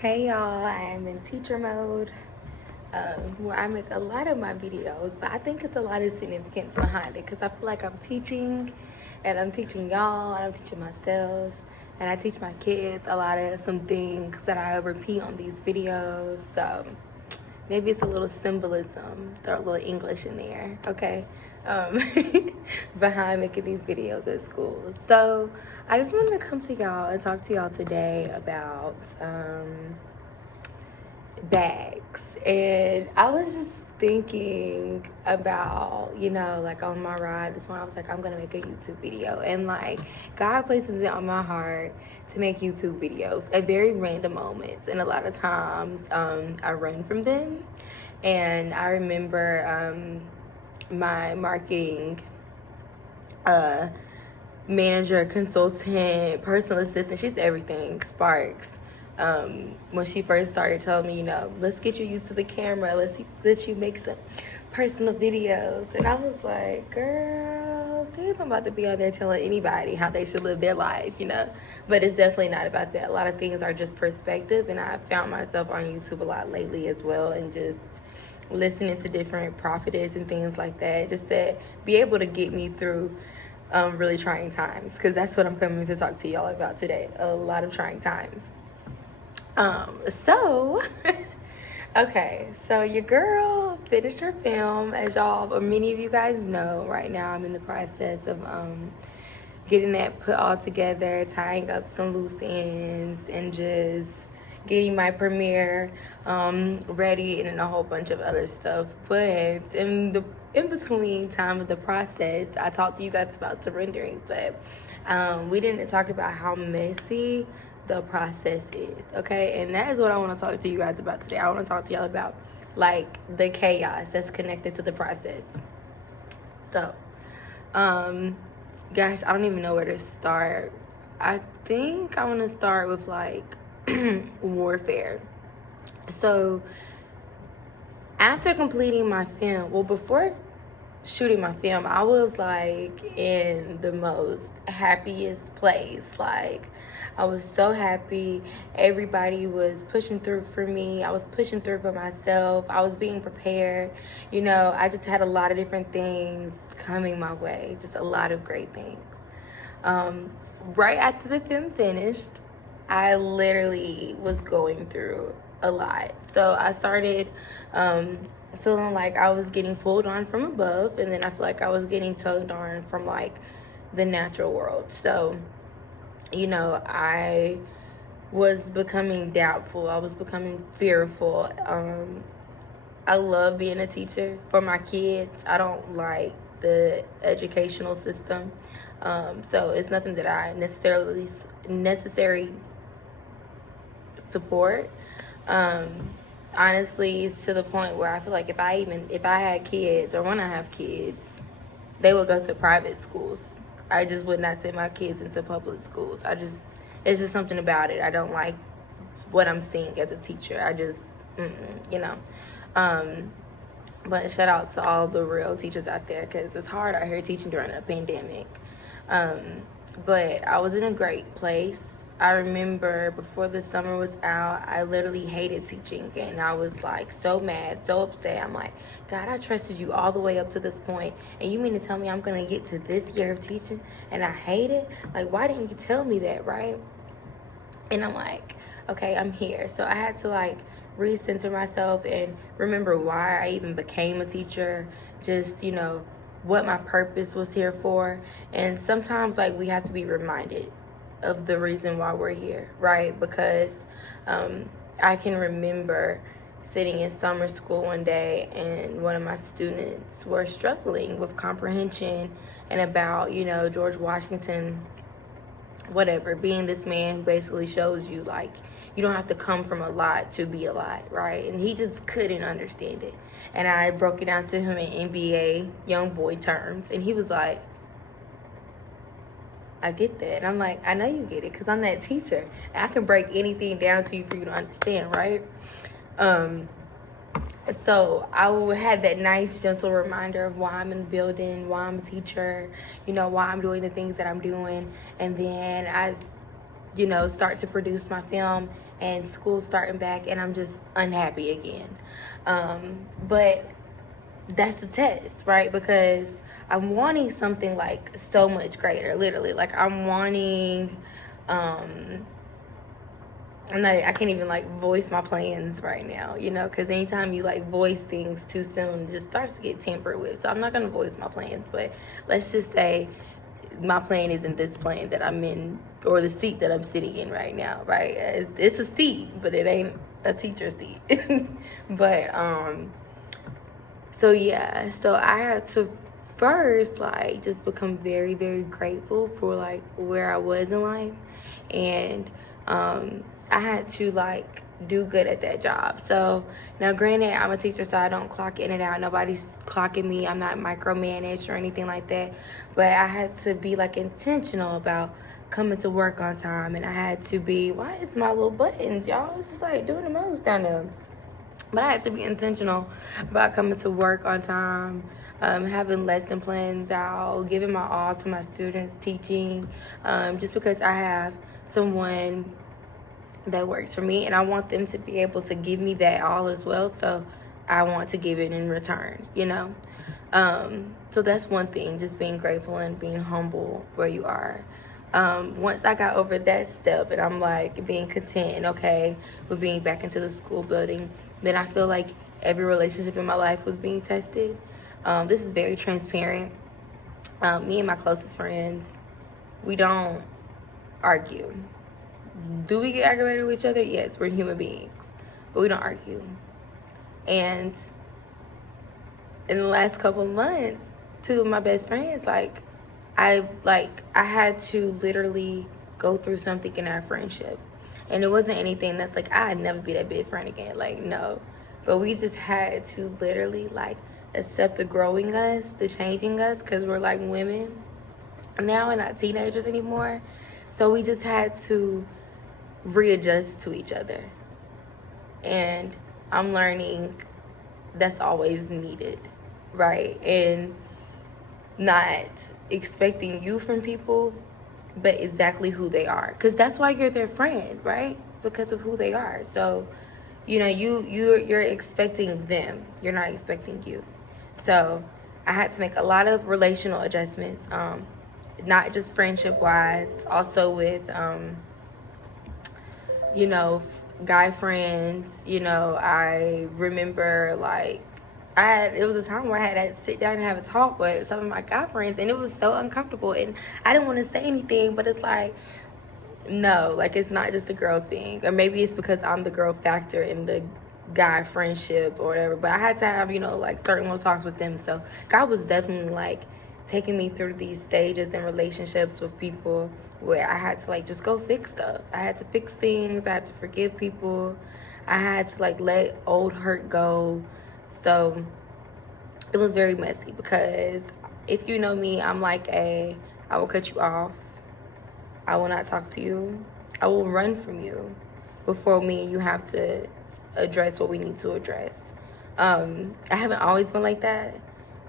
Hey y'all, I'm in teacher mode where I make a lot of my videos, but I think it's a lot of significance behind it because I feel like I'm teaching and I'm teaching y'all and I'm teaching myself and I teach my kids a lot of some things that I repeat on these videos. So maybe it's a little symbolism, throw a little English in there, okay? Um, behind making these videos at school. So I just wanted to come to y'all and talk to y'all today about bags. And I was just thinking about, like on my ride this morning, I was like, I'm gonna make a YouTube video. And like, God places it on my heart to make YouTube videos at very random moments. And a lot of times I run from them. And I remember my marketing manager, consultant, personal assistant, she's everything, Sparks. When she first started telling me, let's get you used to the camera, let you make some personal videos. And I was like, girl, see if I'm about to be out there telling anybody how they should live their life, But it's definitely not about that. A lot of things are just perspective, and I found myself on YouTube a lot lately as well, and just listening to different prophetess and things like that, just to be able to get me through really trying times, because that's what I'm coming to talk to y'all about today. A lot of trying times. So okay, so your girl finished her film, as y'all or many of you guys know. Right now I'm in the process of getting that put all together, tying up some loose ends, and just getting my premiere ready, and a whole bunch of other stuff. But in between time of the process, I talked to you guys about surrendering, but we didn't talk about how messy the process is, okay? And that is what I want to talk to you guys about today. I want to talk to y'all about like the chaos that's connected to the process. So, gosh, I don't even know where to start. I think I want to start with like warfare. So after completing my film, well, before shooting my film, I was like in the most happiest place. Like, I was so happy. Everybody was pushing through for me. I was pushing through for myself. I was being prepared. I just had a lot of different things coming my way, just a lot of great things. Right after the film finished, I literally was going through a lot. So I started feeling like I was getting pulled on from above, and then I feel like I was getting tugged on from like the natural world. So, I was becoming doubtful. I was becoming fearful. I love being a teacher for my kids. I don't like the educational system. So it's nothing that I necessarily support. Honestly, it's to the point where I feel like if I had kids, or when I have kids, they would go to private schools. I just would not send my kids into public schools. It's just something about it. I don't like what I'm seeing as a teacher. I just, you know. But shout out to all the real teachers out there, because it's hard out here teaching during a pandemic. But I was in a great place. I remember before the summer was out, I literally hated teaching, and I was like so mad, so upset. I'm like, God, I trusted you all the way up to this point, and you mean to tell me I'm gonna get to this year of teaching and I hate it? Like, why didn't you tell me that, right? And I'm like, okay, I'm here. So I had to like recenter myself and remember why I even became a teacher, just, what my purpose was here for. And sometimes like we have to be reminded of the reason why we're here, right? Because I can remember sitting in summer school one day, and one of my students were struggling with comprehension and about, George Washington, whatever, being this man who basically shows you like you don't have to come from a lot to be a lot, right? And he just couldn't understand it. And I broke it down to him in NBA young boy terms, and he was like, I get that. And I'm like, I know you get it, because I'm that teacher. I can break anything down to you for you to understand, right? So I will have that nice, gentle reminder of why I'm in the building, why I'm a teacher, why I'm doing the things that I'm doing. And then I start to produce my film, and school starting back, and I'm just unhappy again. But that's the test, right? Because I'm wanting something like so much greater, literally. Like I'm wanting, I can't even like voice my plans right now, because anytime you like voice things too soon, it just starts to get tampered with. So I'm not going to voice my plans, but let's just say my plan isn't this plane that I'm in, or the seat that I'm sitting in right now, right? It's a seat, but it ain't a teacher seat. But so yeah, so I had to first like just become very, very grateful for like where I was in life, and I had to like do good at that job. So now, granted, I'm a teacher, so I don't clock in and out. Nobody's clocking me. I'm not micromanaged or anything like that. But I had to be like intentional about coming to work on time, and I had to be. Why is my little buttons, y'all? It's just like doing the most down there. But I had to be intentional about coming to work on time, having lesson plans out, giving my all to my students, teaching, just because I have someone that works for me, and I want them to be able to give me that all as well. So I want to give it in return, So that's one thing, just being grateful and being humble where you are. Once I got over that step, and I'm like being content and okay with being back into the school building, then I feel like every relationship in my life was being tested. This is very transparent. Me and my closest friends, we don't argue. Do we get aggravated with each other? Yes, we're human beings, but we don't argue. And in the last couple of months, two of my best friends, I had to literally go through something in our friendship. And it wasn't anything that's like, I'd never be that big friend again. Like, no. But we just had to literally like accept the growing us, the changing us, because we're like women now and not teenagers anymore. So we just had to readjust to each other. And I'm learning that's always needed, right? And not expecting you from people, but exactly who they are, because that's why you're their friend, right? Because of who they are. So you're expecting them, you're not expecting you. So I had to make a lot of relational adjustments, not just friendship wise, also with guy friends. I remember it was a time where I had to sit down and have a talk with some of my guy friends, and it was so uncomfortable, and I didn't want to say anything, but it's like, no, like it's not just a girl thing, or maybe it's because I'm the girl factor in the guy friendship or whatever, but I had to have, certain little talks with them. So God was definitely like taking me through these stages and relationships with people where I had to just go fix stuff. I had to fix things. I had to forgive people. I had to let old hurt go. So it was very messy, because if you know me, I'm I will cut you off. I will not talk to you. I will run from you before me and you have to address what we need to address. I haven't always been like that,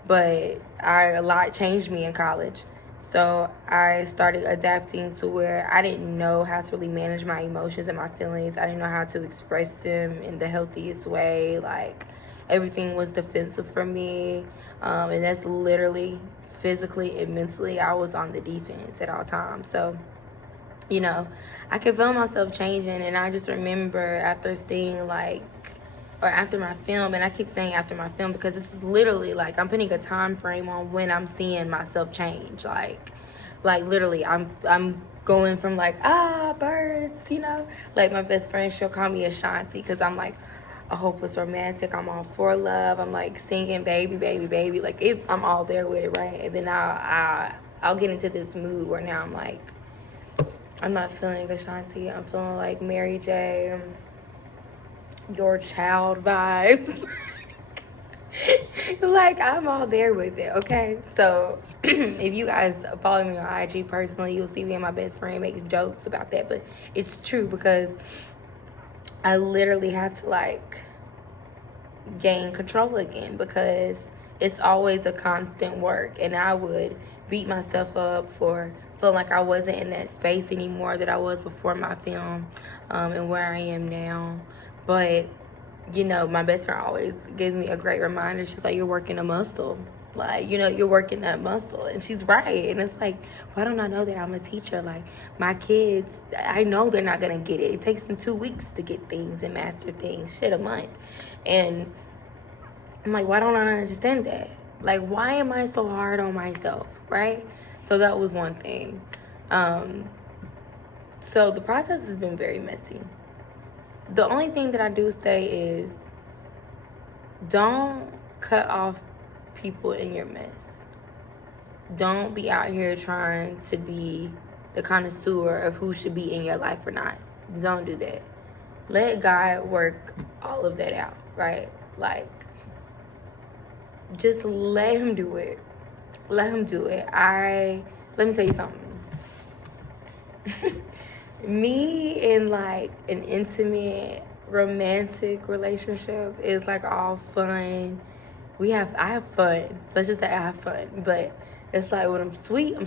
but a lot changed me in college. So I started adapting to where I didn't know how to really manage my emotions and my feelings. I didn't know how to express them in the healthiest way. Everything was defensive for me. And that's literally physically and mentally, I was on the defense at all times. So, I could feel myself changing. And I just remember after seeing or after my film, and I keep saying after my film because this is literally I'm putting a time frame on when I'm seeing myself change. Literally I'm going from birds, my best friend, she'll call me Ashanti because I'm a hopeless romantic. I'm all for love. I'm singing baby, baby, baby. I'm all there with it, right? And then I'll get into this mood where now I'm not feeling Ashanti. I'm feeling like Mary J, your child vibes. I'm all there with it, okay? So if you guys follow me on IG personally, you'll see me and my best friend make jokes about that, but it's true because I literally have to gain control again, because it's always a constant work, and I would beat myself up for felt like I wasn't in that space anymore that I was before my film, and where I am now. But you know, my best friend always gives me a great reminder. She's like, you're working a muscle. Like, you know, you're working that muscle. And she's right. And it's like, why don't I know that I'm a teacher? Like, my kids, I know they're not going to get it. It takes them 2 weeks to get things and master things. Shit, a month. And I'm like, why don't I understand that? Like, why am I so hard on myself, right? So that was one thing. So the process has been very messy. The only thing that I do say is don't cut off people in your mess. Don't be out here trying to be the connoisseur of who should be in your life or not. Don't do that. Let God work all of that out, right? Like, just let him do it. Let him do it. Let me tell you something. Me in like an intimate romantic relationship is like all fun. I have fun. Let's just say I have fun. But it's like when I'm sweet.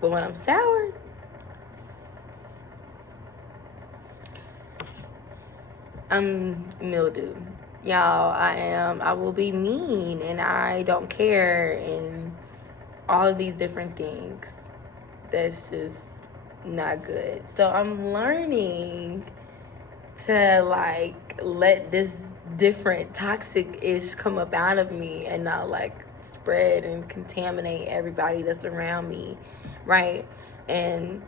But when I'm sour, I'm mildew. Y'all, I will be mean and I don't care and all of these different things. That's just not good. So I'm learning to like let this different toxic-ish come up out of me and not like spread and contaminate everybody that's around me, right? And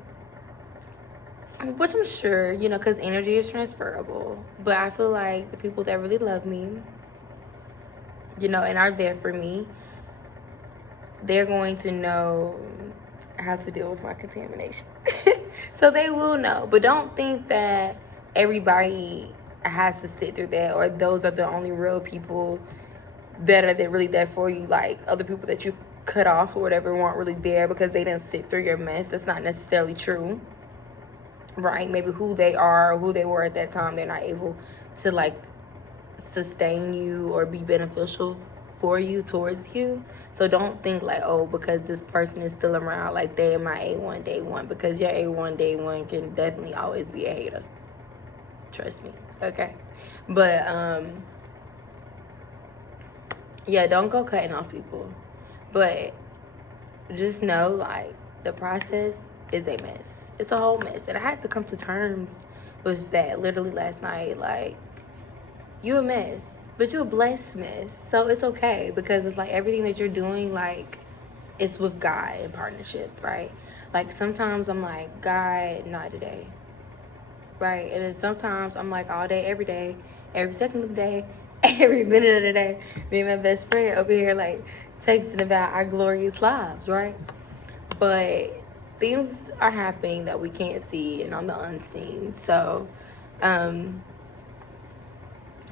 which I'm sure, you know, because energy is transferable. But I feel like the people that really love me, you know, and are there for me, they're going to know how to deal with my contamination. So they will know. But don't think that everybody has to sit through that, or those are the only real people that are really there for you. Like other people that you cut off or whatever weren't really there because they didn't sit through your mess. That's not necessarily true, right? Maybe who they are or who they were at that time, they're not able to like sustain you or be beneficial for you, towards you. So don't think like, oh, because this person is still around, like they are my A1 day one, because your A1 day one can definitely always be a hater. Trust me. Okay. But yeah, don't go cutting off people. But just know like the process is a mess. It's a whole mess. And I had to come to terms with that literally last night. Like, you a mess, but you're a blessed mess. So it's okay, because it's like everything that you're doing, like, it's with God in partnership, right? Like sometimes I'm like, God, not today, right? And then sometimes I'm like all day, every second of the day, every minute of the day. Me and my best friend over here like texting about our glorious lives, right? But things are happening that we can't see and on the unseen. So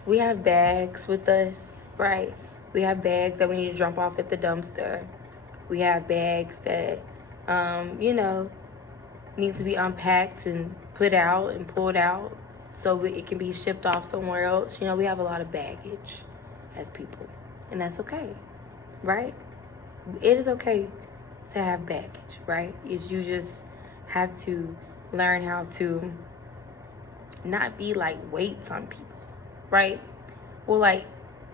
we have bags with us, right? We have bags that we need to drop off at the dumpster. We have bags that, you know, needs to be unpacked and put out and pulled out so it can be shipped off somewhere else. You know, we have a lot of baggage as people, and that's okay, right? It is okay to have baggage, right? Is you just have to learn how to not be like weights on people, right? Well, like,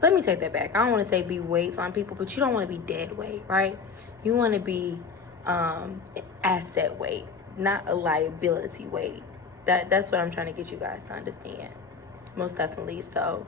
let me take that back. I don't want to say be weights on people, but you don't want to be dead weight, right? You want to be asset weight, not a liability weight. That's what I'm trying to get you guys to understand, most definitely. So